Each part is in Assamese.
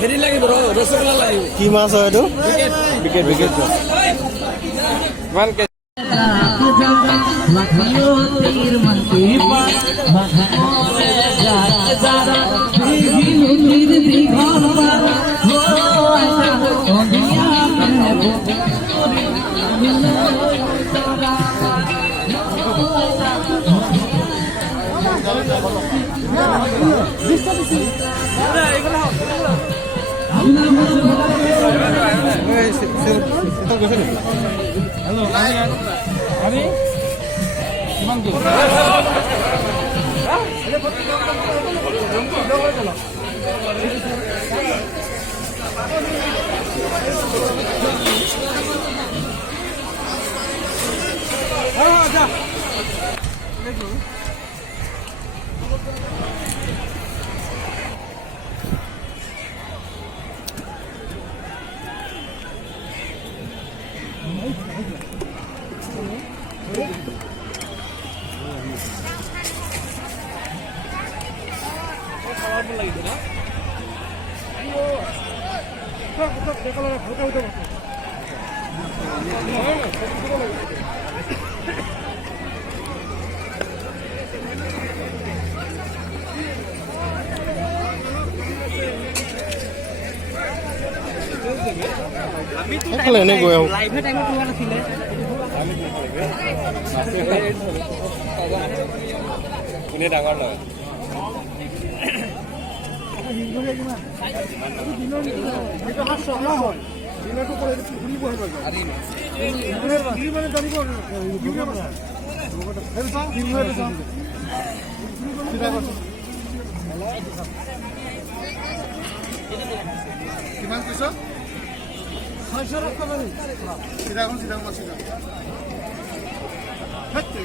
হেৰি লাগিব ৰসগোল্লা লাগিব কি মাছ হয় এইটো বিকেট বিকেট এনে গৈ আহোঁ কোনে ডাঙৰ নহয় কিমান কৈছ চিধাখন চিধাখন চিধা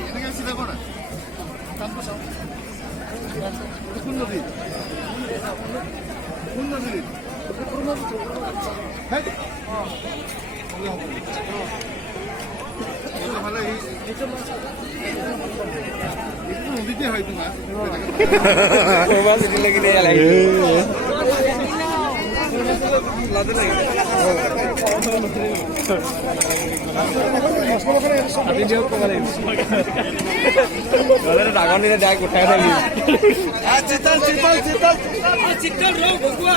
এনেকৈ চিধা কৰা কামটো চাওঁ কোন নদী কোন নদী নদীতে হয় তোমাৰ ডাঙৰ দিনে ডাইৰেক্ট উঠাই থাকি চিতল ৰৌ ভগুৱা